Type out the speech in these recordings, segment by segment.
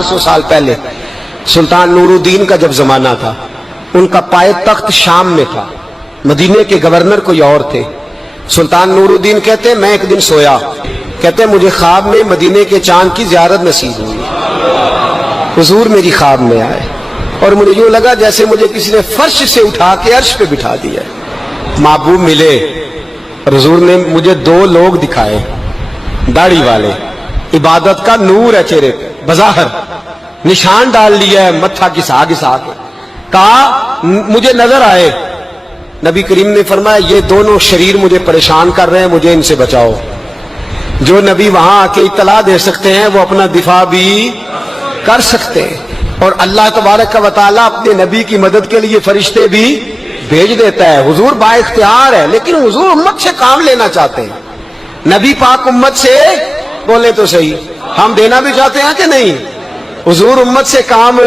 400 سال پہلے سلطان نور الدین کا جب زمانہ تھا، ان کا پائے تخت شام میں تھا، مدینے کے گورنر کوئی اور تھے۔ سلطان نور الدین کہتے ہیں میں ایک دن سویا، کہتے ہیں مجھے خواب میں مدینے کے چاند کی زیارت نصیب ہوئی، حضور میری خواب میں آئے اور مجھے یوں لگا جیسے مجھے کسی نے فرش سے اٹھا کے عرش پہ بٹھا دیا۔ محبوب ملے اور حضور نے مجھے 2 لوگ دکھائے، داڑھی والے، عبادت کا نور ہے چہرے پہ، بظاہر نشان ڈال لیا ہے متھا گھسا گھسا کے، کہا مجھے نظر آئے۔ نبی کریم نے فرمایا یہ دونوں شریر مجھے پریشان کر رہے ہیں، مجھے ان سے بچاؤ۔ جو نبی وہاں آ کے اطلاع دے سکتے ہیں وہ اپنا دفاع بھی کر سکتے ہیں، اور اللہ تبارک و تعالیٰ اپنے نبی کی مدد کے لیے فرشتے بھی بھیج دیتا ہے۔ حضور با اختیار ہے، لیکن حضور امت سے کام لینا چاہتے ہیں۔ نبی پاک امت سے بولے تو صحیح، ہم دینا بھی چاہتے ہیں کہ نہیں؟ حضور امت سے کام،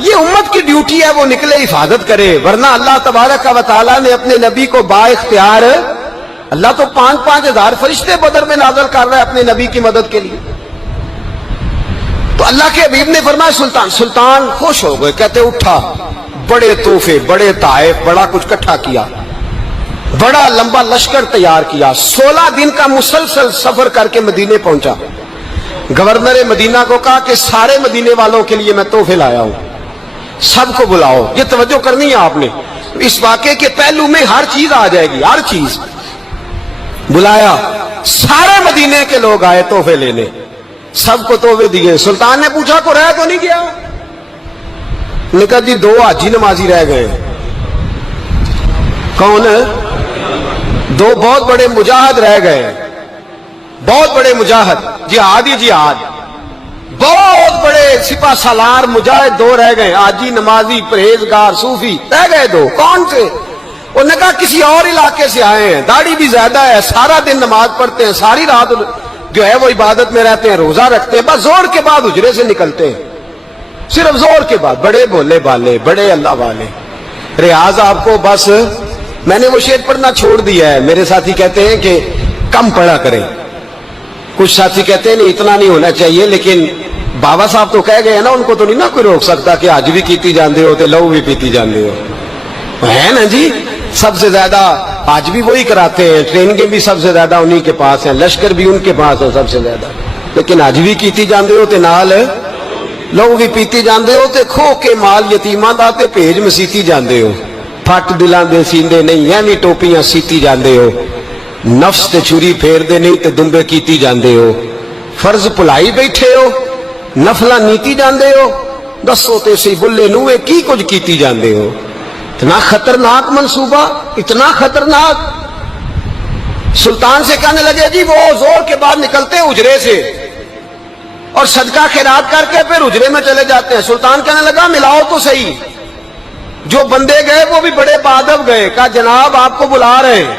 یہ امت کی ڈیوٹی ہے، وہ نکلے حفاظت کرے، ورنہ اللہ تبارک و تعالیٰ نے اپنے نبی کو با اختیار، اللہ تو 5-5 ہزار فرشتے بدر میں نازل کر رہا ہے اپنے نبی کی مدد کے لیے۔ تو اللہ کے حبیب نے فرمایا سلطان خوش ہو گئے، کہتے اٹھا، بڑے تحفے، بڑے تحائف، بڑا کچھ اکٹھا کیا، بڑا لمبا لشکر تیار کیا، 16 دن کا مسلسل سفر کر کے مدینے پہنچا۔ گورنر مدینہ کو کہا کہ سارے مدینے والوں کے لیے میں تحفے لایا ہوں، سب کو بلاؤ۔ یہ توجہ کرنی ہے آپ نے، اس واقعے کے پہلو میں ہر چیز آ جائے گی، ہر چیز۔ بلایا، سارے مدینے کے لوگ آئے تحفے لینے، سب کو تحفے دیے۔ سلطان نے پوچھا کو رہ تو نہیں گیا؟ نے کہا جی 2 حاجی نمازی رہ گئے۔ کون؟ 2 بہت بڑے مجاہد رہ گئے، بہت بڑے مجاہد، جہاد ہی جہاد، بہت بڑے سپاہ سالار مجاہد 2 رہ گئے، حاجی نمازی پرہیزگار صوفی رہ گئے 2۔ کون سے؟ انہوں نے کہا کسی اور علاقے سے آئے ہیں، داڑھی بھی زیادہ ہے، سارا دن نماز پڑھتے ہیں، ساری رات جو ہے وہ عبادت میں رہتے ہیں، روزہ رکھتے ہیں، بس زور کے بعد حجرے سے نکلتے ہیں، صرف زور کے بعد، بڑے بولے بالے، بڑے اللہ والے۔ ریاض آپ کو بس میں نے وہ شعر پڑھنا چھوڑ دیا ہے، میرے ساتھی کہتے ہیں کہ کم پڑھا کریں، کچھ ساتھی کہتے ہیں نہیں اتنا نہیں ہونا چاہیے، لیکن بابا صاحب تو کہہ گئے ہیں نا، ان کو تو نہیں نا کوئی روک سکتا کہ آج بھی کیتی جاندے ہو تے لو بھی پیتی جاندے ہو، ہے نا جی؟ سب سے زیادہ آج بھی وہی کراتے ہیں، ٹریننگیں بھی سب سے زیادہ انہی کے پاس ہیں، لشکر بھی ان کے پاس ہے سب سے زیادہ، لیکن آج بھی کیتی جاندے ہو تے نال لوگ بھی پیتی جاندے ہو تے کھو کے مال یتیماں دا تے بھیج مسیتی جاندے ہو، پھٹ دلاں دے سیندے نہیں ایویں ٹوپیاں سیتی جاندے ہو، نفس تے چھری پھیر دے نہیں تے دمبے کیتی جاندے ہو، فرض بھلائی بیٹھے ہو، نفلاں نیتی جاندے ہو، دسو تے سی بلے نوے کی کچھ کیتی جاندے ہو۔ اتنا خطرناک منصوبہ، اتنا خطرناک۔ سلطان سے کہنے لگے جی وہ زور کے بعد نکلتے ہیں حجرے سے اور صدقہ خیرات کر کے پھر حجرے میں چلے جاتے ہیں۔ سلطان کہنے لگا ملاؤ تو صحیح، جو بندے گئے وہ بھی بڑے بادب گئے، کہا جناب آپ کو بلا رہے ہیں،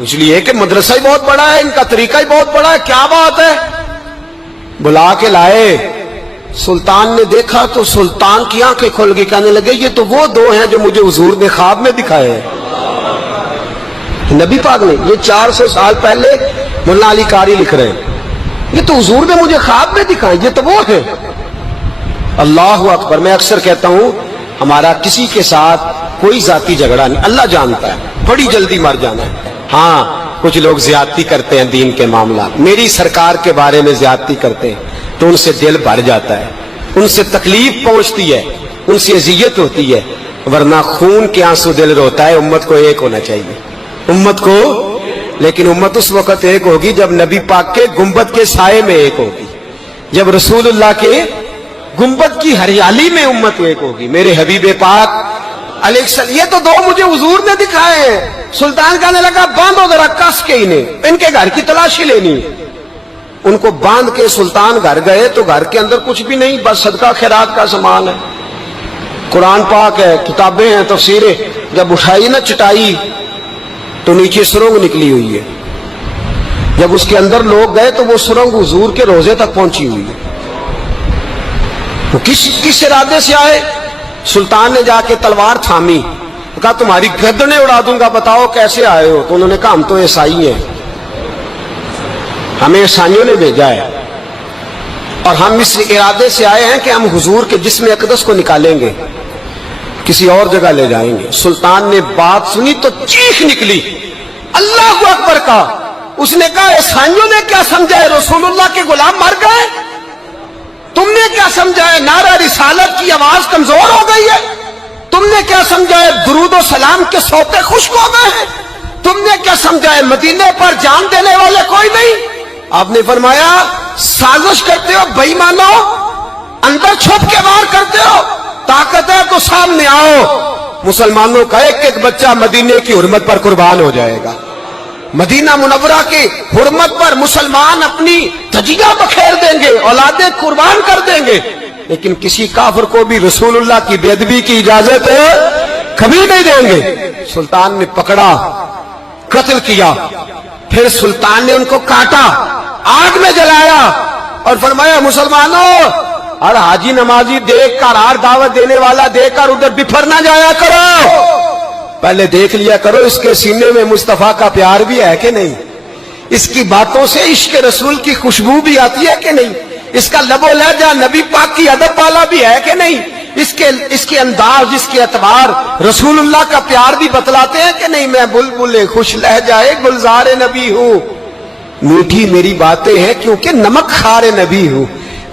اس لیے کہ مدرسہ ہی بہت بڑا ہے، ان کا طریقہ ہی بہت بڑا ہے، کیا بات ہے؟ بلا کے لائے۔ سلطان نے دیکھا تو سلطان کی آنکھیں کھل گئی، کہنے لگے یہ تو وہ 2 ہیں جو مجھے حضور نے خواب میں دکھائے ہیں۔ نبی پاک نے، یہ 400 سال پہلے مولانا علی قاری لکھ رہے ہیں، یہ تو حضور نے مجھے خواب میں دکھائے، یہ تو وہ ہے۔ اللہ اکبر۔ میں اکثر کہتا ہوں ہمارا کسی کے ساتھ کوئی ذاتی جھگڑا نہیں، اللہ جانتا ہے، بڑی جلدی مر جانا ہے۔ ہاں کچھ لوگ زیادتی کرتے ہیں دین کے معاملات، میری سرکار کے بارے میں زیادتی کرتے ہیں تو ان سے دل بھر جاتا ہے، ان سے تکلیف پہنچتی ہے، ان سے اذیت ہوتی ہے، ورنہ خون کے آنسو دل روتا ہے۔ امت کو ایک ہونا چاہیے، امت کو، لیکن امت اس وقت ایک ہوگی جب نبی پاک کے گنبد کے سائے میں ایک ہوگی، جب رسول اللہ کے گنبد کی ہریالی میں امت ایک ہوگی۔ میرے حبیب پاک علیہ السلام، یہ تو 2 مجھے حضور نے دکھائے ہیں۔ سلطان کہنے لگا باندھو ذرا کس کے انہیں، ان کے گھر کی تلاشی لینی۔ ان کو باندھ کے سلطان گھر گئے تو گھر کے اندر کچھ بھی نہیں، بس صدقہ خیرات کا سامان ہے، قرآن پاک ہے، کتابیں ہیں، تفسیریں۔ جب اٹھائی نا چٹائی تو نیچے سرنگ نکلی ہوئی ہے، جب اس کے اندر لوگ گئے تو وہ سرنگ حضور کے روزے تک پہنچی ہوئی ہے۔ تو کس ارادے سے آئے؟ سلطان نے جا کے تلوار تھامی، کہا تمہاری گردنیں اڑا دوں گا، بتاؤ کیسے آئے ہو؟ تو انہوں نے کہا ہم تو عیسائی ہیں، ہمیں عیسائیوں نے بھیجا ہے۔ اور ہم اس ارادے سے آئے ہیں کہ ہم حضور کے جسم اقدس کو نکالیں گے، کسی اور جگہ لے جائیں گے۔ سلطان نے بات سنی تو چیخ نکلی، اللہ اکبر کا۔ اس نے کہا عیسائیوں نے کیا سمجھا ہے رسول اللہ کے غلام مر گئے؟ تم نے کیا سمجھا ہے نعرہ رسالت کی آواز کمزور ہو گئی ہے؟ تم نے کیا سمجھا ہے درود و سلام کے سوتے خشک ہو گئے ہیں؟ تم نے کیا سمجھا ہے مدینے پر جان دینے والے کوئی نہیں؟ آپ نے فرمایا سازش کرتے ہو بے ایمانو، اندر چھپ کے وار کرتے ہو، طاقت ہے تو سامنے آؤ۔ مسلمانوں کا ایک ایک بچہ مدینے کی حرمت پر قربان ہو جائے گا۔ مدینہ منورہ کی حرمت پر مسلمان اپنی تجیہ بکھیر دیں گے، اولادیں قربان کر دیں گے، لیکن کسی کافر کو بھی رسول اللہ کی بے ادبی کی اجازت کبھی نہیں دیں گے۔ سلطان نے پکڑا، قتل کیا، پھر سلطان نے ان کو کاٹا، آگ میں جلایا اور فرمایا مسلمانوں، اور حاجی نمازی دیکھ کر، ہر دعوت دینے والا دیکھ کر ادھر بفر نہ جایا کرو، پہلے دیکھ لیا کرو اس کے سینے میں مصطفیٰ کا پیار بھی ہے کہ نہیں، اس کی باتوں سے عشق رسول کی خوشبو بھی آتی ہے کہ نہیں، اس کا لب و لہجہ نبی پاک کی ادب والا بھی ہے کہ نہیں، اس کے انداز، اس کے اعتبار رسول اللہ کا پیار بھی بتلاتے ہیں کہ نہیں۔ میں بلبل خوش لہجہ گلزار نبی ہوں، میٹھی میری باتیں ہیں کیونکہ نمک خار نبی ہوں۔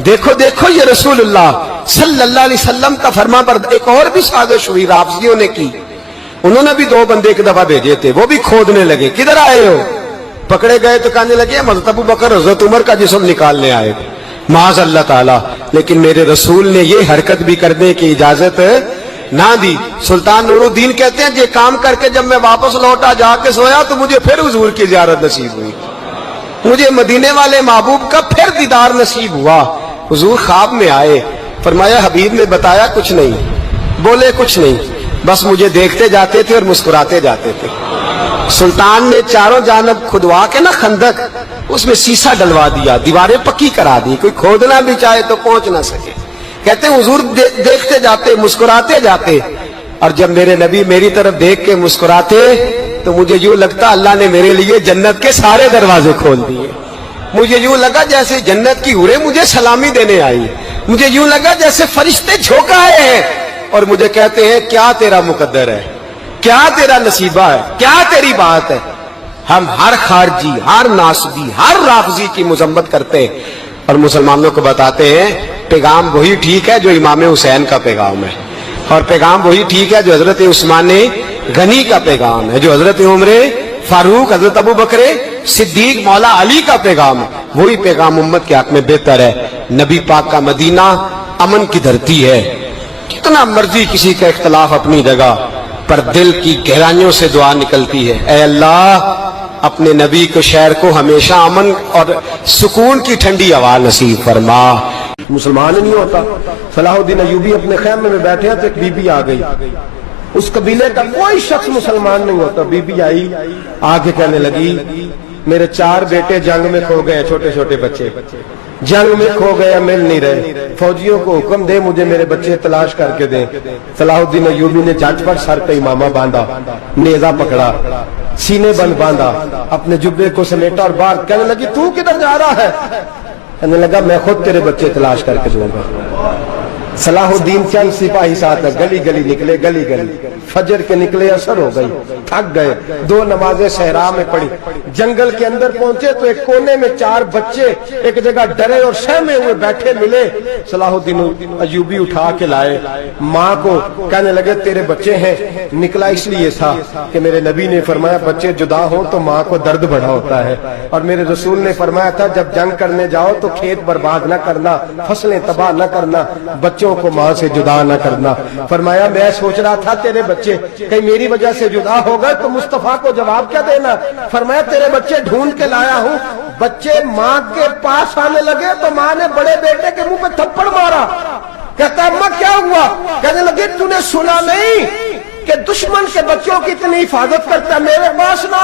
دیکھو دیکھو یہ رسول اللہ صلی اللہ علیہ وسلم کا فرما بردار۔ ایک اور بھی سازش ہوئی رافضیوں نے کی، انہوں نے بھی 2 بندے ایک دفعہ بھیجے تھے، وہ بھی کھودنے لگے، کدھر آئے ہو؟ پکڑے گئے تو کہنے لگے حضرت ابو بکر حضرت عمر کا جسم نکالنے آئے تھے، معاذ اللہ تعالی۔ لیکن میرے رسول نے یہ حرکت بھی کرنے کی اجازت نہ دی۔ سلطان نور الدین کہتے ہیں یہ کام کر کے جب میں واپس لوٹا، جا کے سویا تو مجھے پھر حضور کی زیارت نصیب ہوئی، مجھے مدینے والے محبوب کا پھر دیدار نصیب ہوا۔ حضور خواب میں آئے، فرمایا حبیب نے بتایا کچھ نہیں، بولے کچھ نہیں، بس مجھے دیکھتے جاتے تھے اور مسکراتے جاتے تھے۔ سلطان نے چاروں جانب کھدوا کے نا خندق، اس میں سیسا ڈلوا دیا، دیواریں پکی کرا دی، کوئی کھودنا بھی چاہے تو پہنچ نہ سکے۔ کہتے ہیں حضور دیکھتے جاتے، مسکراتے جاتے، اور جب میرے نبی میری طرف دیکھ کے مسکراتے تو مجھے یوں لگتا اللہ نے میرے لیے جنت کے سارے دروازے کھول دیے۔ مجھے یوں لگا جیسے جنت کی حوریں مجھے سلامی دینے آئی، مجھے یوں لگا جیسے فرشتے جھونک آئے ہیں اور مجھے کہتے ہیں کیا تیرا مقدر ہے، کیا تیرا نصیبہ ہے، کیا تیری بات ہے۔ ہم ہر خارجی، ہر ناسبی، ہر رافضی کی مذمت کرتے اور مسلمانوں کو بتاتے ہیں پیغام وہی ٹھیک ہے جو امام حسین کا پیغام ہے، اور پیغام وہی ٹھیک ہے جو حضرت عثمان غنی کا پیغام ہے، جو حضرت عمر فاروق، حضرت ابو بکر صدیق، مولا علی کا پیغام ہے۔ وہی پیغام امت کے حق میں بہتر ہے۔ نبی پاک کا مدینہ امن کی دھرتی ہے، کتنا مرضی کسی کا اختلاف اپنی جگہ، پر دل کی گہرائیوں سے دعا نکلتی ہے، اے اللہ اپنے نبی کو شہر کو ہمیشہ امن اور سکون کی ٹھنڈی ہوا نصیب فرما۔ مسلمان نہیں ہوتا۔ صلاح الدین ایوبی اپنے خیمے میں بیٹھے تو ایک بی بی آ گئی، اس قبیلے کا کوئی شخص مسلمان نہیں ہوتا۔ بی بی آئی، آگے کہنے لگی میرے 4 بیٹے جنگ میں کھو گئے، چھوٹے چھوٹے بچے جنگ میں کھو گئے، مل نہیں رہے، فوجیوں کو حکم دے مجھے میرے بچے تلاش کر کے دیں۔ صلاح الدین ایوبی نے جھٹ پٹ سر پہ امامہ باندھا، نیزہ پکڑا، سینے بند باندھا، اپنے جبے کو سمیٹا اور باہر کہنے لگی تو کدھر جا رہا ہے؟ کہنے لگا میں خود تیرے بچے تلاش کر کے دوں گا۔ صلاح الدین چند سپاہی ساتھ گلی گلی نکلے، گلی گلی فجر کے نکلے، اثر ہو گئی، تھک گئے، 2 نمازیں صحرا میں پڑھی، جنگل کے اندر پہنچے تو ایک کونے میں 4 بچے ایک جگہ ڈرے اور سہمے ہوئے بیٹھے ملے۔ صلاح الدین ایوبی اٹھا کے لائے، ماں کو کہنے لگے تیرے بچے ہیں۔ نکلا اس لیے تھا کہ میرے نبی نے فرمایا بچے جدا ہو تو ماں کو درد بڑا ہوتا ہے، اور میرے رسول نے فرمایا تھا جب جنگ کرنے جاؤ تو کھیت برباد نہ کرنا، فصلیں تباہ نہ کرنا، بچوں کو ماں سے جدا نہ کرنا۔ فرمایا میں سوچ رہا تھا تیرے بچے کہیں میری وجہ سے جدا ہو گئے تو مصطفیٰ کو جواب کیا دینا؟ فرمایا تیرے بچے ڈھونڈ کے لایا ہوں۔ بچے ماں کے پاس آنے لگے تو ماں نے بڑے بیٹے کے منہ پہ تھپڑ مارا، کہتا اماں کیا ہوا؟ کہنے لگے تو نے سنا نہیں کہ دشمن کے بچوں کی اتنی حفاظت کرتا ہے، میرے پاس نہ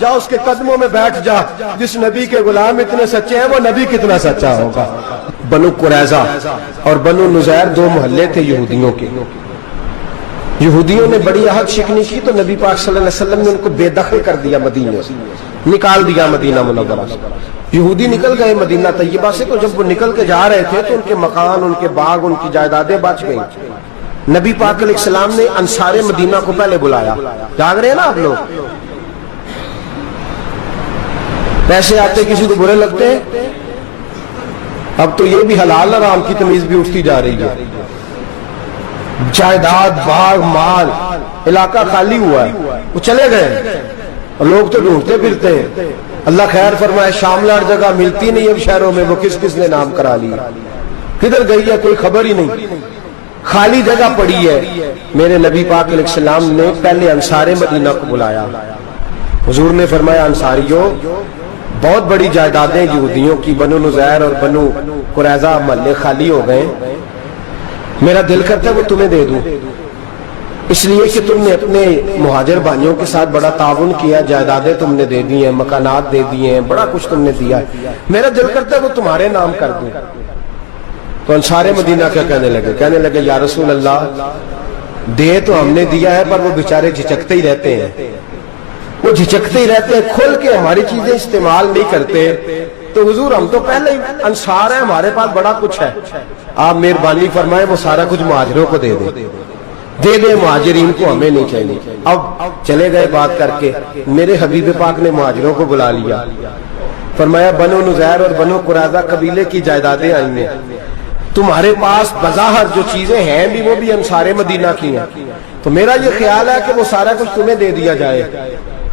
جا، اس کے قدموں میں بیٹھ جا، جس نبی کے غلام اتنے سچے ہیں وہ نبی کتنا سچا ہوگا۔ بنو قریظہ اور بنو نذیر 2 محلے تھے یہودیوں کے۔ یہودیوں نے بڑی عہد شکنی کی تو نبی پاک صلی اللہ علیہ وسلم نے ان کو بے دخل کر دیا مدینے سے۔ نکال دیا مدینہ منورہ سے. یہودی نکل گئے مدینہ طیبہ سے, تو جب وہ نکل کے جا رہے تھے تو ان کے مکان, ان کے باغ, ان کی جائیدادیں بچ گئیں. نبی پاک علیہ السلام نے انصار مدینہ کو پہلے بلایا. جاگ رہے ہیں نا آپ لوگ؟ پیسے آتے کسی کو برے لگتے ہیں؟ اب تو یہ بھی حلال حرام کی تمیز بھی اٹھتی جا رہی ہے. جائیداد, باغ, مال, علاقہ خالی ہوا ہے, وہ چلے گئے اور لوگ تو ڈھونڈتے پھرتے ہیں. اللہ خیر فرمائے, شاملہ ہر جگہ ملتی نہیں اب شہروں میں, وہ کس کس نے نام کرا لیا, کدھر گئی ہے کوئی خبر ہی نہیں, خالی جگہ پڑی ہے. میرے نبی پاک علیہ السلام نے پہلے انصار مدینہ کو بلایا. حضور نے فرمایا, انصاریوں بہت بڑی جائیدادیں یہودیوں کی بنو نذیر اور بنو قریظہ محلے خالی ہو گئے, میرا دل کرتا ہے وہ تمہیں دے دوں, اس لیے کہ تم نے اپنے مہاجر بھائیوں کے ساتھ بڑا تعاون کیا, جائیدادیں تم نے دے دی ہیں, مکانات دے دیے ہیں, بڑا کچھ تم نے دیا ہے, میرا دل کرتا ہے وہ تمہارے نام کر دوں. تو انصار مدینہ کیا کہنے لگے, یا رسول اللہ دے تو ہم نے دیا ہے پر وہ بیچارے جھچکتے ہی رہتے ہیں, وہ جھچکتے ہی رہتے ہیں, کھول کے ہماری چیزیں استعمال نہیں کرتے. تو حضور ہم تو پہلے ہی انصار ہیں, ہمارے پاس بڑا کچھ ہے, آپ مہربانی فرمائیں وہ سارا کچھ مہاجروں کو دے دیں, مہاجرین کو ہمیں نہیں چاہیے. اب چلے گئے بات کر کے, میرے حبیب پاک نے مہاجروں کو بلا لیا. فرمایا بنو نذیر اور بنو قریظہ قبیلے کی جائیدادیں آئی ہیں, تمہارے پاس بظاہر جو چیزیں ہیں بھی وہ بھی انصار مدینہ کی ہیں, تو میرا یہ خیال ہے کہ وہ سارا کچھ تمہیں دے دیا جائے.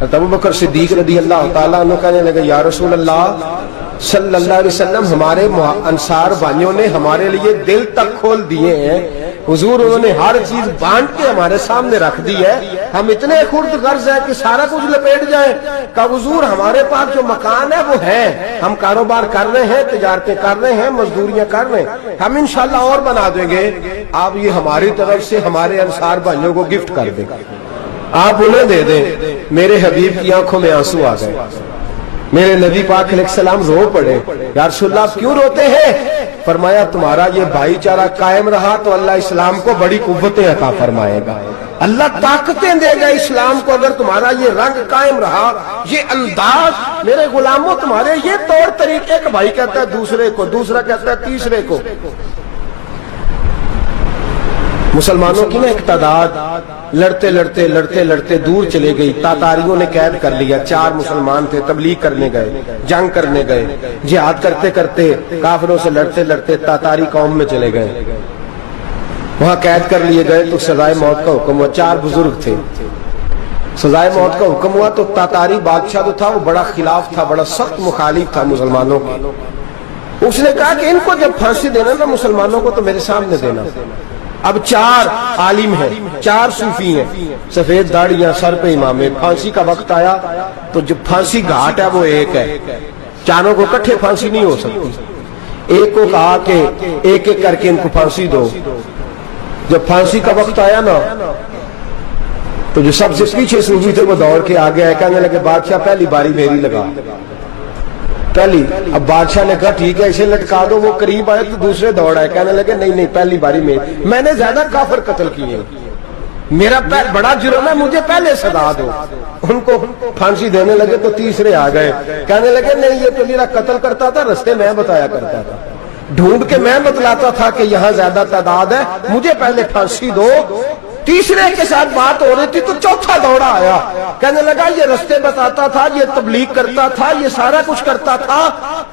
ابو بکر صدیق رضی اللہ تعالیٰ عنہ کہنے لگے, یا رسول اللہ صلی اللہ علیہ وسلم ہمارے انصار بھائیوں نے ہمارے لیے دل تک کھول دیے ہیں, حضور انہوں نے ہر چیز بانٹ کے ہمارے سامنے رکھ دی ہے, ہم اتنے خرد غرض ہیں کہ سارا کچھ لپیٹ جائیں. کہ حضور ہمارے پاس جو مکان ہے وہ ہے, ہم کاروبار کر رہے ہیں, تجارتیں کر رہے ہیں, مزدوریاں کر رہے ہیں, ہم انشاءاللہ اور بنا دیں گے, آپ یہ ہماری طرف سے ہمارے انصار بھائیوں کو گفٹ کر دیں, آپ انہیں دے دیں. میرے حبیب کی آنکھوں میں آنسو آ گئے, میرے نبی پاک علیہ السلام رو پڑے. یا رسول اللہ آپ کیوں روتے ہیں؟ فرمایا تمہارا یہ بھائی چارہ قائم رہا تو اللہ اسلام کو بڑی قوتیں عطا فرمائے گا, اللہ طاقتیں دے گا اسلام کو, اگر تمہارا یہ رنگ قائم رہا, یہ انداز. میرے غلاموں تمہارے یہ طور طریقے, ایک بھائی کہتا ہے دوسرے کو, دوسرا کہتا ہے تیسرے کو. مسلمانوں کی نا ایک تعداد لڑتے لڑتے لڑتے لڑتے دور چلے گئی. تاتاریوں نے قید کر لیا, 4 مسلمان تھے, تبلیغ کرنے گئے, جنگ کرنے گئے, جہاد کرتے کرتے کافروں سے لڑتے لڑتے تاتاری قوم میں چلے گئے, وہاں قید کر لیے گئے. تو سزائے موت کا حکم ہوا, 4 بزرگ تھے, سزائے موت کا حکم ہوا. تو تاتاری بادشاہ جو تھا وہ بڑا خلاف تھا, بڑا سخت مخالف تھا مسلمانوں کے. اس نے کہا کہ ان کو جب پھانسی دینا نا مسلمانوں کو تو میرے سامنے دینا. اب 4 عالم ہیں, 4 صوفی ہیں, سفید داڑیاں, سر پہ امامے. پھانسی کا وقت آیا تو جو پھانسی گھاٹ ہے وہ ایک ہے, چاروں کو کٹھے پھانسی نہیں ہو سکتی. ایک کو کہا کہ ایک ایک کر کے ان کو پھانسی دو. جب پھانسی کا وقت آیا نا تو جو سب سے پیچھے صوفی تھے وہ دوڑ کے آگے آئے, کہنے لگے بادشاہ پہلی باری میری لگا, پہلی. اب بادشاہ نے کہا ٹھیک ہے اسے لٹکا دو. وہ قریب آئے تو دوسرے دوڑ آئے, کہنے لگے نہیں پہلی باری میں نے زیادہ کافر قتل کیے, میرا بڑا جرم ہے, مجھے پہلے سزا دو. ان کو پھانسی دینے لگے تو تیسرے آ گئے, کہنے لگے نہیں یہ تو میرا قتل کرتا تھا, رستے میں بتایا کرتا تھا, ڈھونڈ کے میں بتلاتا تھا کہ یہاں زیادہ تعداد ہے, مجھے پہلے پھانسی دو. تیسرے کے ساتھ بات ہو رہی تھی تو چوتھا دوڑا آیا, کہنے لگا یہ رستے بتاتا تھا, یہ تبلیغ کرتا تھا, یہ سارا کچھ کرتا تھا,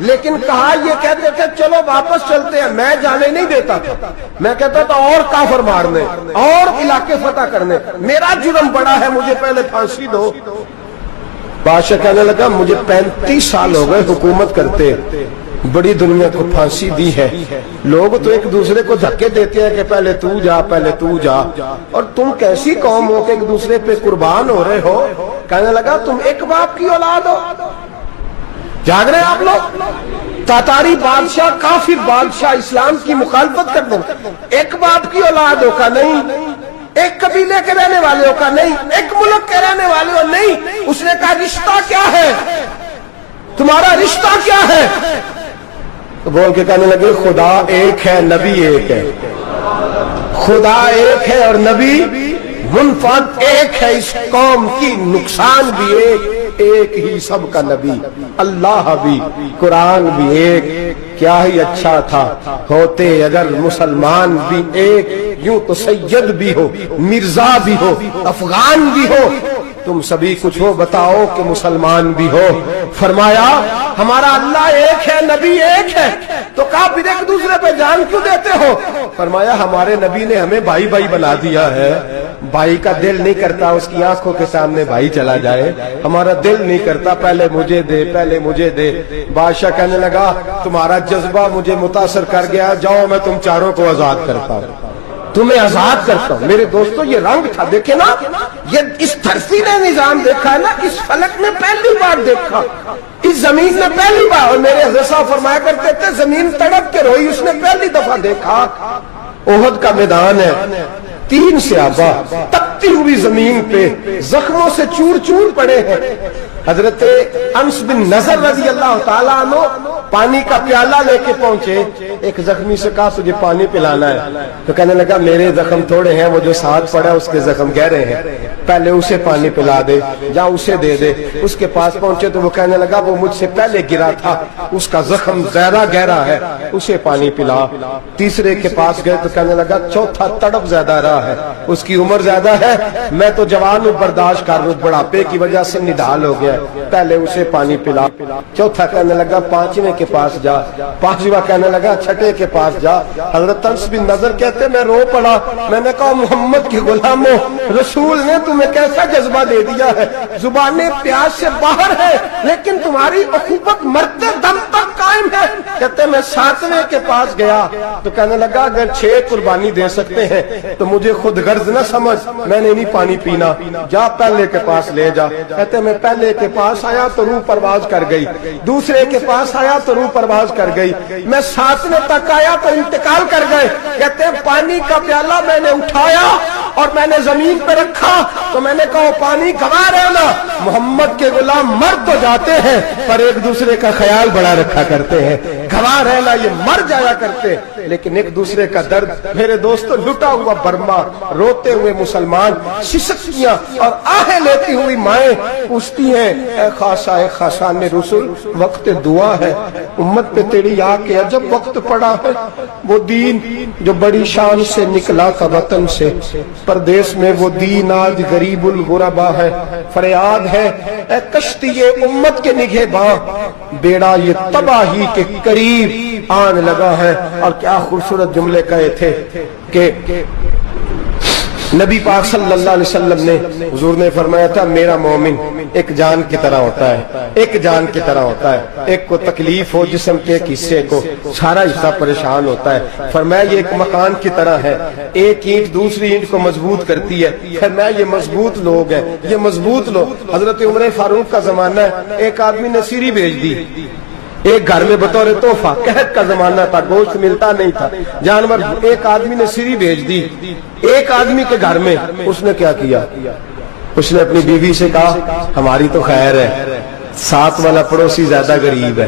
لیکن کہا یہ کہتے تھے چلو واپس چلتے ہیں, میں جانے نہیں دیتا تھا, میں کہتا تھا اور کافر مارنے اور علاقے فتح کرنے, میرا جرم بڑا ہے, مجھے پہلے پھانسی دو. بادشاہ کہنے لگا مجھے 35 سال ہو گئے حکومت کرتے, بڑی دنیا کو پھانسی دی ہے, لوگ تو ایک دوسرے کو دھکے دیتے ہیں کہ پہلے تو جا پہلے تو جا, اور تم کیسی قوم ہو کہ ایک دوسرے پہ قربان ہو رہے ہو. کہنے لگا تم ایک باپ کی اولاد ہو. جاگ رہے ہیں آپ لوگ؟ تاتاری بادشاہ, کافر بادشاہ, اسلام کی مخالفت کر دیں, ایک باپ کی اولاد ہو کا نہیں, ایک قبیلے کے رہنے والے ہو کا نہیں, ایک ملک کے رہنے والے ہو نہیں. اس نے کہا رشتہ کیا ہے تمہارا, رشتہ کیا ہے؟ تو بول کے کہنے لگے خدا ایک ہے, نبی ایک ہے. خدا ایک ہے اور نبی منفرد ایک ہے, اس قوم کی نقصان بھی ایک, ایک ہی سب کا نبی، اللہ بھی قرآن بھی ایک، کیا ہی اچھا تھا ہوتے اگر مسلمان بھی ایک، یوں تو سید بھی ہو، مرزا بھی ہو، افغان بھی ہو، تم سبھی کچھ ہو بتاؤ کہ مسلمان بھی ہو۔ فرمایا ہمارا اللہ ایک ہے، نبی ایک ہے، تو کافر ایک دوسرے پہ جان کیوں دیتے ہو؟ فرمایا ہمارے نبی نے ہمیں بھائی بھائی بنا دیا ہے، بھائی کا دل نہیں کرتا اس کی آنکھوں کے سامنے بھائی چلا جائے، ہمارا دل نہیں کرتا پہلے مجھے دے پہلے مجھے دے۔ بادشاہ کہنے لگا تمہارا جذبہ مجھے متاثر کر گیا، جاؤ میں تم چاروں کو آزاد کرتا ہوں، تمہیں آزاد کرتا ہوں۔ میرے دوستو یہ رنگ تھا، دیکھیں نا، یہ اس دھرتی نے نظام دیکھا ہے نا، اس فلک نے پہلی بار دیکھا، اس زمین نے پہلی بار، اور میرے حضرت صاحب فرمایا کرتے تھے زمین تڑپ کے روئی، اس نے پہلی دفعہ دیکھا۔ احد کا میدان ہے، 3 صحابہ تپتی ہوئی زمین پہ زخموں سے چور چور پڑے ہیں۔ حضرت انس بن نضر رضی اللہ تعالیٰ عنہ پانی کا پیالہ لے کے پہنچے، ایک زخمی سے کہا تجھے پانی پلانا ہے، تو کہنے لگا میرے زخم تھوڑے ہیں، وہ جو ساتھ پڑا اس کے زخم گہرے ہیں، پہلے اسے پانی پلا دے، یا اسے دے دے۔ اس کے پاس پہنچے تو وہ کہنے لگا وہ مجھ سے پہلے گرا تھا، اس کا زخم زیادہ گہرا ہے، اسے پانی پلا۔ تیسرے کے پاس گئے تو کہنے لگا چوتھا تڑپ زیادہ رہا ہے، اس کی عمر زیادہ ہے، میں تو جوان ہوں برداشت کر لوں، بڑھاپے کی وجہ سے نڈھال ہو گیا، پہلے اسے پانی پلا۔ چوتھا کہنے لگا 5ویں کے پاس جا، 5واں کہنے لگا 6 کے پاس جا۔ حضرت انس بن نضر کہتے میں رو پڑا، میں نے کہا محمد کے غلاموں، رسول نے تمہیں کیسا جذبہ دے دیا ہے، زبانیں پیاس سے باہر ہے لیکن تمہاری اخوت مرتے دم تک قائم ہے۔ کہتے میں 7ویں کے پاس گیا تو کہنے لگا اگر 6 قربانی دے سکتے ہیں تو مجھے خود غرض نہ سمجھ، میں نے نہیں پانی پینا، جا پہلے کے پاس لے جا۔ کہتے میں پہلے کے پاس آیا تو روح پرواز کر گئی، دوسرے کے پاس آیا تو روح پرواز کر گئی، میں 7ویں تک آیا تو انتقال کر گئے۔ کہتے ہیں پانی کا پیالہ میں نے اٹھایا اور میں نے زمین پہ رکھا تو میں نے کہا پانی گوا رہنا، محمد کے غلام مر تو جاتے ہیں پر ایک دوسرے کا خیال بڑا رکھا کرتے ہیں، گوا رہنا یہ مر جایا کرتے لیکن ایک دوسرے کا درد۔ میرے دوستو لٹا ہوا برما، روتے ہوئے مسلمان، شسکیاں اور آہیں لیتی ہوئی مائیں پوچھتی ہیں اے خاصا اے خاصان رسول وقت دعا ہے، امت پہ تیری آ کے عجب وقت پڑا ہے، وہ دین جو بڑی شان سے نکلا تھا وطن سے، پردیس میں وہ دین آج غریب الغربا ہے، فریاد ہے اے کشتی امت کے نگہباں، بیڑا یہ تباہی کے قریب آن لگا ہے۔ اور کیا خوبصورت جملے کہے تھے کہ نبی پاک صلی اللہ علیہ وسلم نے، حضور نے فرمایا تھا میرا مومن ایک جان کی طرح ہوتا ہے، ایک جان کی طرح ہوتا ہے، ایک کو تکلیف ہو جسم کے ایک حصے کو سارا حصہ پریشان ہوتا ہے، فرمایا یہ ایک مکان کی طرح ہے، ایک اینٹ دوسری اینٹ کو مضبوط کرتی ہے، فرمایا یہ مضبوط لوگ ہیں، یہ مضبوط لوگ۔ حضرت عمر فاروق کا زمانہ ہے، ایک آدمی نے سیری بھیج دی ایک گھر میں بطور تحفہ، قحط کا زمانہ تھا، گوشت ملتا نہیں تھا، جانور، ایک آدمی نے سیری بھیج دی ایک آدمی کے گھر میں، اس نے کیا کیا، اس نے اپنی بیوی سے کہا ہماری تو خیر ہے، ساتھ والا پڑوسی زیادہ غریب ہے،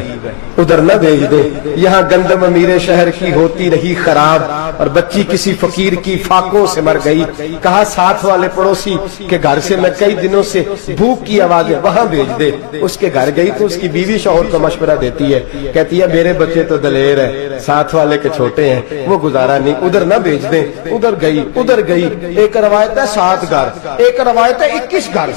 ادھر نہ بھیج دے، یہاں گندم امیر شہر کی ہوتی رہی خراب اور بچی کسی فقیر کی فاقوں سے مر گئی، کہا ساتھ والے پڑوسی کے گھر سے میں کئی دنوں سے بھوک کی آوازیں وہاں بھیج دے۔ اس کے گھر گئی تو اس کی بیوی شوہر کو مشورہ دیتی ہے، کہتی ہے میرے بچے تو دلیر ہے، ساتھ والے کے چھوٹے ہیں، وہ گزارا نہیں، ادھر نہ بھیج دیں، ادھر گئی۔ ایک روایت ہے 7 گھر، ایک روایت ہے 21 گھر،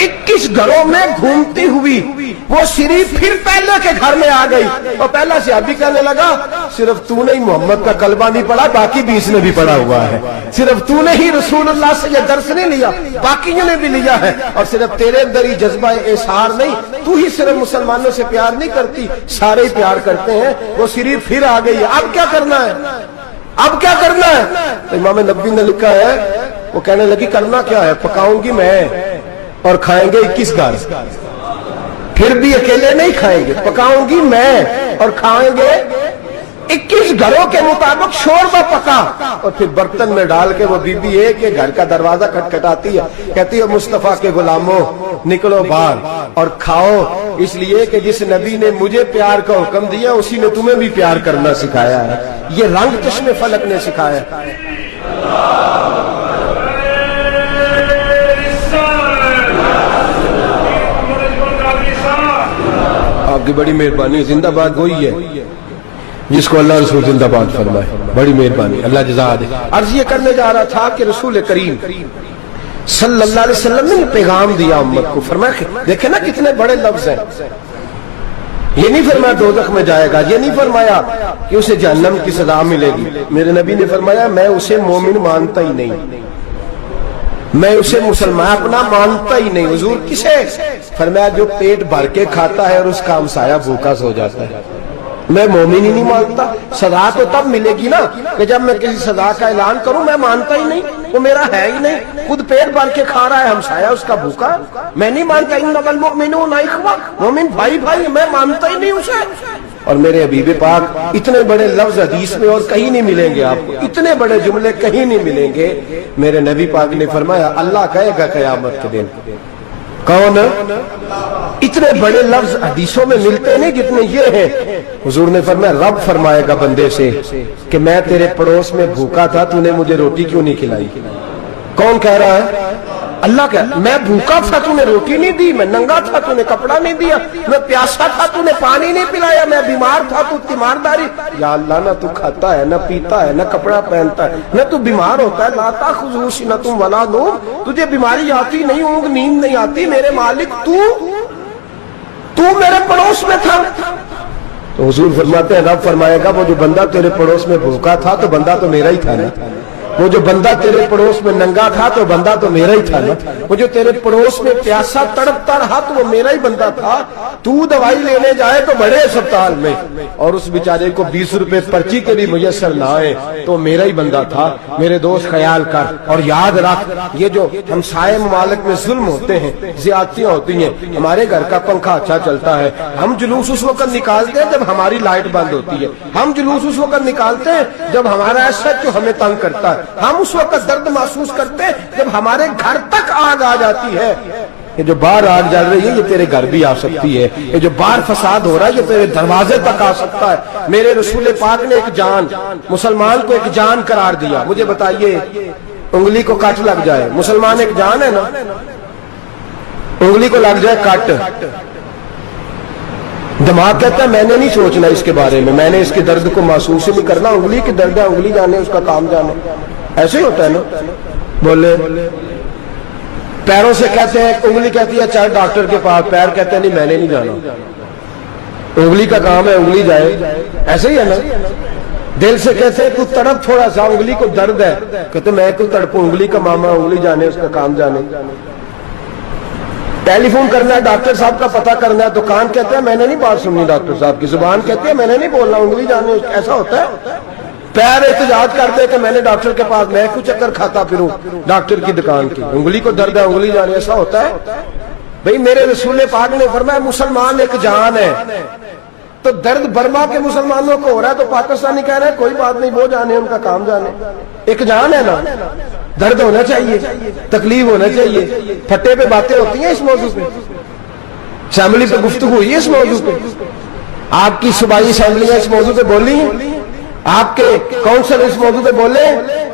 21 گھروں میں گھومتی ہوئی وہ سری پھر پہلے کے گھر میں آ گئی، اور پہلا صحابی کہنے لگا صرف تو نے ہی محمد کا کلمہ نہیں پڑھا، باقی 20 نے بھی پڑھا ہوا ہے، صرف تو نے ہی رسول اللہ سے یہ درس نہیں لیا، باقیوں نے بھی لیا ہے، اور صرف تیرے اندر ہی جذبہ احسار نہیں، تو ہی صرف مسلمانوں سے پیار نہیں کرتی، سارے ہی پیار کرتے ہیں۔ وہ سری پھر آ گئی، اب کیا کرنا ہے، اب کیا کرنا ہے؟ امام نبوی نے لکھا ہے، وہ کہنے لگی کرنا کیا ہے، پکاؤں گی میں اور کھائیں گے 21 گھر، پھر بھی اکیلے نہیں کھائیں گے، پکاؤں گی میں اور کھائیں گے 21 گھروں کے مطابق شوربہ پکا، اور پھر برتن میں ڈال کے وہ بی بی ایک گھر کا دروازہ کھٹکھٹاتی ہے، کہتی ہے مصطفیٰ کے غلاموں نکلو باہر اور کھاؤ، اس لیے کہ جس نبی نے مجھے پیار کا حکم دیا اسی نے تمہیں بھی پیار کرنا سکھایا ہے، یہ رنگ چشم فلک نے سکھایا ہے۔ آپ کی بڑی مہربانی, زندہ باد وہی ہے جس کو اللہ رسول زندہ باد فرمائے, بڑی مہربانی, اللہ جزا دے. عرض یہ کرنے جا رہا تھا کہ رسول کریم صلی اللہ علیہ وسلم نے پیغام دیا امت کو, فرمایا دیکھیں نا کتنے بڑے لفظ ہیں. یہ نہیں فرمایا دوزخ میں جائے گا, یہ نہیں فرمایا کہ اسے جہنم کی سزا ملے گی. میرے نبی نے فرمایا میں اسے مومن مانتا ہی نہیں, میں اسے مسلمان اپنا مانتا ہی نہیں. حضور کسے؟ فرمایا جو پیٹ بھر کے کھاتا ہے اور اس کا ہمسایہ بھوکا سو جاتا ہے. میں مومن ہی نہیں مانتا. سزا تو تب ملے گی نا کہ جب میں کسی سزا کا اعلان کروں. میں مانتا ہی نہیں, وہ میرا ہے ہی نہیں. خود پیٹ بھر کے کھا رہا ہے, ہمسایہ اس کا بھوکا, میں نہیں مانتا. انما المؤمنون اخوہ, مومن بھائی بھائی, میں مانتا ہی نہیں اسے. اور میرے حبیب پاک اتنے بڑے لفظ حدیث میں اور کہیں نہیں ملیں گے آپ کو, اتنے بڑے جملے کہیں نہیں ملیں گے. میرے نبی پاک نے فرمایا اللہ کہے گا قیامت کے دن, کون؟ اتنے بڑے لفظ حدیثوں میں ملتے نہیں جتنے یہ ہیں. حضور نے فرمایا رب فرمائے گا بندے سے کہ میں تیرے پڑوس میں بھوکا تھا, تو نے مجھے روٹی کیوں نہیں کھلائی؟ کون کہہ رہا ہے؟ اللہ کہہ, میں بھوکا تھا تو نے روٹی نہیں دی, میں ننگا تھا تو نے کپڑا نہیں دیا, میں پیاسا تھا تو نے پانی نہیں پلایا, میں بیمار تھا تو تیمارداری. یا اللہ نہ تو کھاتا ہے, نہ پیتا ہے, نہ کپڑا پہنتا ہے, نہ تو بیمار ہوتا ہے. لا تاخذہ سنۃ ولا نوم, تجھے بیماری آتی نہیں, اونگ نیند نہیں آتی. میرے مالک تو میرے پڑوس میں تھا. تو حضور فرماتے ہیں رب فرمائے گا وہ جو بندہ تیرے پڑوس میں بھوکا تھا تو بندہ تو میرا ہی تھا نا, وہ جو بندہ تیرے پڑوس میں ننگا تھا تو بندہ تو میرا ہی تھا نا, وہ جو تیرے پڑوس میں پیاسا تڑپتا رہا تو وہ میرا ہی بندہ تھا. تو دوائی لینے جائے تو بڑے اسپتال میں اور اس بیچارے کو 20 روپے پرچی کے بھی میسر نہ آئے تو میرا ہی بندہ تھا. میرے دوست خیال کر اور یاد رکھ, یہ جو ہمسائے ممالک میں ظلم ہوتے ہیں, زیادتیاں ہوتی ہیں. ہمارے گھر کا پنکھا اچھا چلتا ہے, ہم جلوس اس وقت نکالتے ہیں جب ہماری لائٹ بند ہوتی ہے. ہم جلوس اس وقت نکالتے ہیں جب ہمارا ایسا جو ہمیں تنگ کرتا ہے. ہم اس وقت درد محسوس کرتے ہیں جب ہمارے گھر تک آگ آ جاتی ہے. یہ جو باہر آگ جل رہی ہے یہ تیرے گھر بھی آ سکتی ہے, یہ جو باہر فساد ہو رہا ہے یہ تیرے دروازے تک آ سکتا ہے. میرے رسول پاک نے ایک جان, مسلمان کو ایک جان قرار دیا. مجھے بتائیے انگلی کو کٹ لگ جائے, مسلمان ایک جان ہے نا, انگلی کو لگ جائے کٹ, دماغ کہتا ہے میں نے نہیں سوچنا اس کے بارے میں نے اس کے درد کو محسوس ہی نہیں کرنا. انگلی کی درد ہے, انگلی جانے, اس کا کام جانے. ایسے ہی ہوتا ہے نا. بولے پیروں سے کہتے ہیں, انگلی کہتی ہے چل ڈاکٹر کے پاس, پیر کہتے ہیں نہیں میں نے نہیں جانا, انگلی کا کام ہے انگلی جائے. ایسے ہی ہے نا. دل سے کہتے ہیں تو تڑپ تھوڑا سا, انگلی کو درد ہے, کہتے میں کو تڑپوں, انگلی کا ماما, انگلی جانے, اس کا کام جانے. ٹیلی فون کرنا ہے, ڈاکٹر صاحب کا پتہ کرنا ہے, دکان کہتے ہیں میں نے نہیں بات سننی ڈاکٹر صاحب کی, زبان کہتی ہے میں نے نہیں بولنا, انگلی جانے. ایسا ہوتا ہے. پیر احتجاج کرتے کہ میں نے ڈاکٹر کے پاس, میں کچھ چکر کھاتا پھروں ڈاکٹر کی دکان کی, انگلی کو درد ہے انگلی جانے. ایسا ہوتا ہے بھئی. میرے رسول پاک نے فرمایا مسلمان ایک جان ہے. تو درد برما کے مسلمانوں کو ہو رہا ہے تو پاکستانی کہہ رہے ہیں کوئی بات نہیں, وہ جانے, ان کا کام جانے. ایک جان ہے نا, درد ہونا چاہیے, تکلیف ہونا چاہیے. پھٹے پہ باتیں ہوتی ہیں اس موضوع پہ, اسمبلی پہ گفتگو ہوئی ہے اس موضوع پہ, آپ کی صوبائی اسمبلیاں اس موضوع پہ بولی ہیں, آپ کے کونسل اس موضوع پہ بولے.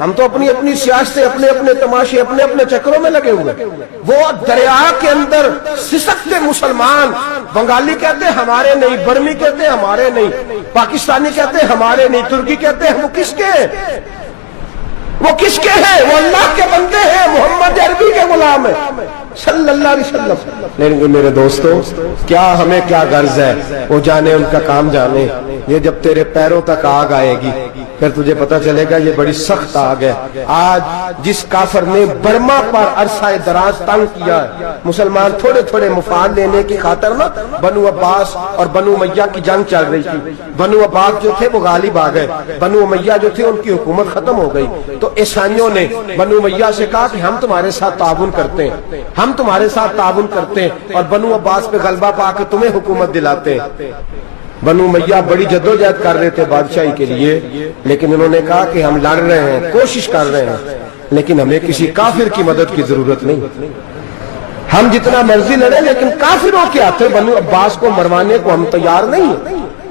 ہم تو اپنی اپنی سیاستیں, اپنے اپنے تماشے, اپنے اپنے چکروں میں لگے ہوئے. وہ دریا کے اندر سسکتے مسلمان, بنگالی کہتے ہیں ہمارے نہیں, برمی کہتے ہیں ہمارے نہیں, پاکستانی کہتے ہیں ہمارے نہیں, ترکی کہتے ہیں. وہ کس کے ہیں؟ وہ کس کے ہیں؟ وہ اللہ کے بندے ہیں, محمد عربی کے غلام ہیں صلی اللہ علیہ وسلم. لیکن میرے دوستو کیا ہمیں کیا غرض ہے, وہ جانے ان کا کام جانے. یہ جب تیرے پیروں تک آگ آئے گی پھر تجھے پتا چلے گا یہ بڑی سخت آگ ہے. آج جس کافر نے برما پر عرصہ دراز تنگ کیا ہے, مسلمان تھوڑے تھوڑے مفاد لینے کی خاطر نا, بنو عباس اور بنو امیہ کی جنگ چل رہی تھی. بنو عباس جو تھے وہ غالب آ گئے, بنو امیہ جو تھے ان کی حکومت ختم ہو گئی. تو عیسائیوں نے بنو امیہ سے کہا کہ ہم تمہارے ساتھ تعاون کرتے ہیں, ہم تمہارے ساتھ تعاون کرتے ہیں اور بنو عباس پہ غلبہ پا کے تمہیں حکومت دلاتے ہیں. بنو امیہ بڑی جدوجہد کر رہے تھے بادشاہی کے لیے, لیکن انہوں نے کہا کہ ہم لڑ رہے ہیں, کوشش کر رہے ہیں, لیکن ہمیں کسی کافر کی مدد کی ضرورت نہیں. ہم جتنا مرضی لڑیں لیکن کافروں کے ہاتھوں بنو عباس کو مروانے کو ہم تیار نہیں ہیں.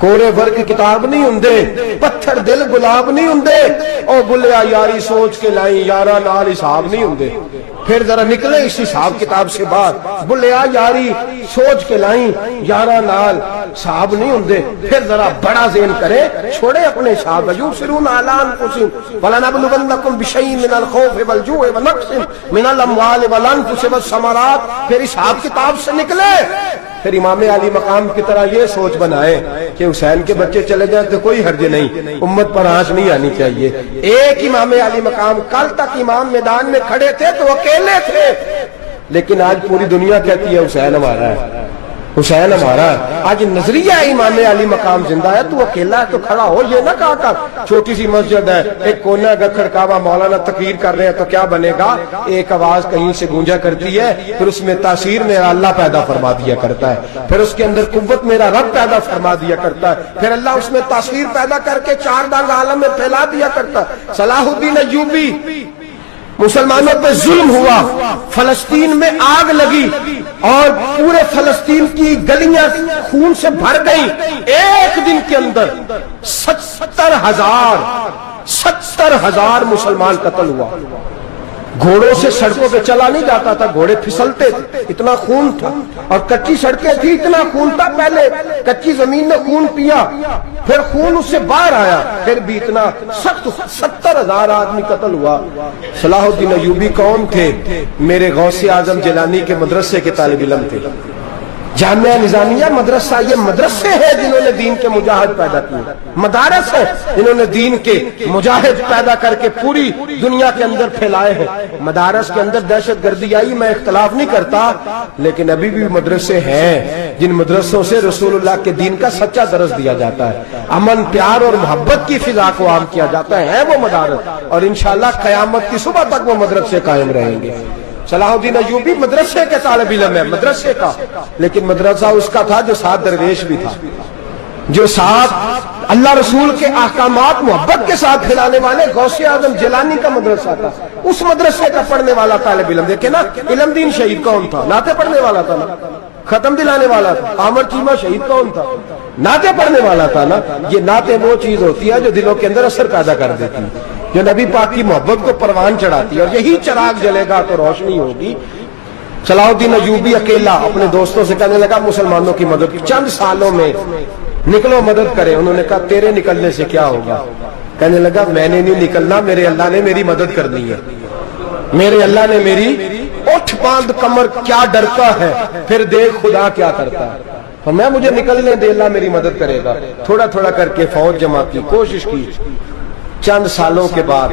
ਕੋਰੇ ਵਰਗ ਕਿਤਾਬ ਨਹੀਂ ਹੁੰਦੇ, ਪੱਥਰ ਦਿਲ ਗੁਲਾਬ ਨਹੀਂ ਹੁੰਦੇ। ਉਹ ਬੁੱਲਿਆ ਯਾਰੀ ਸੋਚ ਕੇ ਲਾਈ, ਯਾਰਾਂ ਨਾਲ ਹਿਸਾਬ ਨਹੀਂ ਹੁੰਦੇ। پھر ذرا نکلے اس حساب کتاب سے باہر، بلیا یاری سوچ کے لائیں، یارہ نال صاحب نہیں ہوندے۔ پھر ذرا بڑا ذہن کرے، چھوڑے اپنے حساب، یبصرون علی انفسہم وَلَنَبْلُوَنَّکُمْ بِشَیْءٍ مِنَ الْخَوْفِ وَالْجُوعِ وَنَقْصٍ مِنَ الْأَمْوَالِ وَالْأَنفُسِ وَالثَّمَرَاتِ۔ پھر حساب کتاب سے نکلے، پھر امام علی مقام کی طرح یہ سوچ بنائے کہ حسین کے بچے چلے جائیں تو کوئی حرج نہیں، امت پر آنچ نہیں آنی چاہیے۔ ایک امام علی مقام، کل تک امام میدان میں کھڑے تھے تو اکیلے تھے، لیکن آج پوری دنیا کہتی ہے حسین ہمارا ہے، حسین ہمارا ہے۔ آج نظریہ امام علی مقام زندہ ہے، تو اکیلا ہے تو کھڑا ہو، یہ نہ کہا کر چھوٹی سی مسجد ہے، ایک کونا کا کھڑکاوا، مولانا تقریر کر رہے ہیں تو کیا بنے گا؟ ایک آواز کہیں سے گونجا کرتی ہے، پھر اس میں تاثیر میرا اللہ پیدا فرما دیا کرتا ہے، پھر اس کے اندر قوت میرا رب پیدا فرما دیا کرتا ہے، پھر اللہ اس میں تاثیر پیدا کر کے چار دانگ عالم میں پھیلا دیا کرتا ہے۔ صلاح الدین ایوبی، مسلمانوں پہ ظلم ہوا، فلسطین میں آگ لگی اور پورے فلسطین کی گلیاں خون سے بھر گئیں، ایک دن کے اندر 70,000 مسلمان قتل ہوا۔ گھوڑوں سے سڑکوں پہ چلا نہیں جاتا تھا، گھوڑے پھسلتے تھے، اتنا خون تھا، اور کچی سڑکیں تھی، اتنا خون تھا، پہلے کچی زمین نے خون پیا، پھر خون اس سے باہر آیا، پھر بھی اتنا سخت 70,000 آدمی قتل ہوا۔ صلاح الدین ایوبی کون تھے؟ میرے غوث اعظم جیلانی کے مدرسے کے طالب علم تھے۔ جامعہ نظامیہ مدرسہ، یہ مدرسے ہیں جنہوں نے دین کے مجاہد پیدا کیے، مدارس ہیں جنہوں نے دین کے مجاہد پیدا کر کے پوری دنیا کے اندر پھیلائے ہیں۔ مدارس کے اندر دہشت گردی آئی، میں اختلاف نہیں کرتا، لیکن ابھی بھی مدرسے ہیں جن مدرسوں سے رسول اللہ کے دین کا سچا درس دیا جاتا ہے، امن، پیار اور محبت کی فضا کو عام کیا جاتا ہے وہ مدارس، اور انشاءاللہ قیامت کی صبح تک وہ مدرسے قائم رہیں گے۔ صلاح الدین ایوبی مدرسے کے طالب علم ہے، مدرسے کا، لیکن مدرسہ اس کا تھا جو ساتھ درویش بھی تھا، جو ساتھ اللہ رسول کے احکامات محبت کے ساتھ پھیلانے والے غوث اعظم جیلانی کا مدرسہ تھا، اس مدرسے کا پڑھنے والا طالب علم۔ دیکھیں نا، علم دین شہید کون تھا؟ نعتیں پڑھنے والا تھا نا، ختم دلانے والا تھا۔ عامر چیمہ شہید کون تھا؟ نعتیں پڑھنے والا تھا نا۔ یہ نعتیں وہ چیز ہوتی ہے جو دلوں کے اندر اثر پیدا کر دیتی ہے، جو نبی پاک کی محبت کو پروان چڑھاتی ہے، اور یہی چراغ جلے گا تو روشنی ہوگی۔ صلاح الدین ایوبی اکیلا اپنے دوستوں سے کہنے لگا مسلمانوں کی مدد، چند سالوں میں نکلو مدد کریں۔ انہوں نے کہا تیرے نکلنے سے کیا ہوگا؟ کہنے لگا میں نے نہیں نکلنا، میرے اللہ نے میری مدد کرنی ہے، میرے اللہ نے میری اٹھ باندھ کمر کیا ڈرتا ہے، پھر دیکھ خدا کیا کرتا ہے۔ فرمایا مجھے نکلنے دے، اللہ میری مدد کرے گا۔ تھوڑا تھوڑا کر کے فوج جمع کی، کوشش کی۔ چند سالوں کے بعد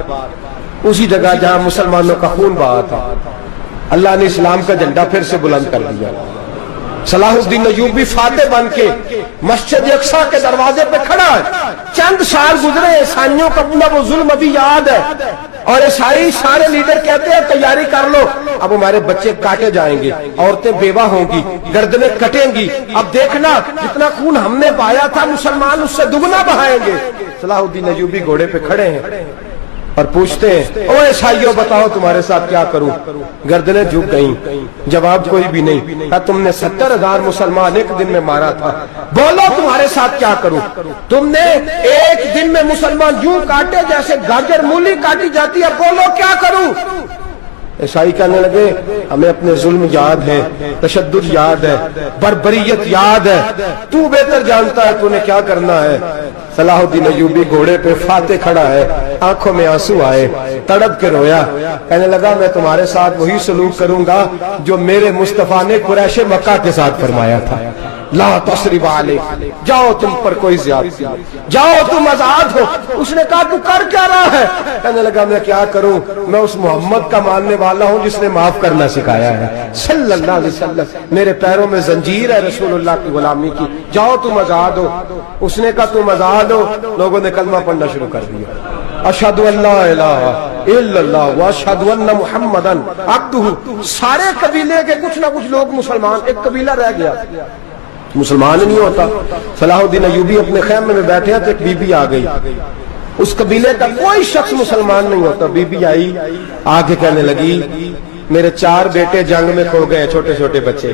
اسی جگہ جہاں مسلمانوں کا خون بہا تھا، اللہ نے اسلام کا جھنڈا پھر سے بلند کر دیا۔ صلاح الدین ایوبی فاتح بن کے مسجد اقصی کے دروازے پہ کھڑا ہے۔ چند سال گزرے، عیسائیوں کا پورا وہ ظلم ابھی یاد ہے، اور عیسائی سارے لیڈر کہتے ہیں تیاری کر لو، اب ہمارے بچے کاٹے جائیں گے، عورتیں بیوہ ہوں گی، گردنیں کٹیں گی، اب دیکھنا جتنا خون ہم نے بہایا تھا مسلمان اس سے دگنا بہائیں گے۔ صلاح الدین ایوبی گھوڑے پہ کھڑے ہیں اور پوچھتے ہیں او عیسائیوں بتاؤ تمہارے ساتھ کیا کروں؟ گردنیں جھک گئیں، جواب کوئی بھی نہیں۔ تم نے 70,000 مسلمان ایک دن میں مارا تھا، بولو تمہارے ساتھ کیا کروں؟ تم نے ایک دن میں مسلمان یوں کاٹے جیسے گاجر مولی کاٹی جاتی ہے، بولو کیا کروں؟ عیسائی کہنے لگے ہمیں اپنے ظلم یاد ہے، تشدد یاد ہے، بربریت یاد ہے، تو بہتر جانتا ہے تو نے کیا کرنا ہے۔ صلاح الدین ایوبی گھوڑے پہ فاتح کھڑا ہے، آنکھوں میں آنسو آئے، تڑپ کے رویا، کہنے لگا میں تمہارے ساتھ وہی سلوک کروں گا جو میرے مصطفیٰ نے قریش مکہ کے ساتھ فرمایا تھا، لا تصریب علیک، جاؤ تم پر کوئی زیادتی، جاؤ تم آزاد ہو۔ اس نے کہا تو کر کیا رہا ہے؟ کہنے لگا میں کیا کروں، میں اس محمد کا ماننے والا ہوں جس نے معاف کرنا سکھایا ہے صلی اللہ علیہ وسلم، میرے پیروں میں زنجیر ہے رسول اللہ کی غلامی کی، جاؤ تم آزاد ہو۔ اس نے کہا تم آزاد ہو، لوگوں نے کلمہ پڑھنا شروع کر دیا، اشہد ان لا الہ الا اللہ واشہد ان محمدن عبدہ۔ سارے قبیلے کے کچھ نہ کچھ لوگ مسلمان، ایک قبیلہ رہ گیا مسلمان نہیں ہوتا۔ صلاح الدین ایوبی اپنے خیمے میں بیٹھے ہیں تو ایک بی بی آ گئی، اس قبیلے کا کوئی شخص مسلمان نہیں ہوتا۔ بی بی آئی، آگے کہنے لگی میرے 4 بیٹے جنگ میں کھو گئے، چھوٹے چھوٹے بچے،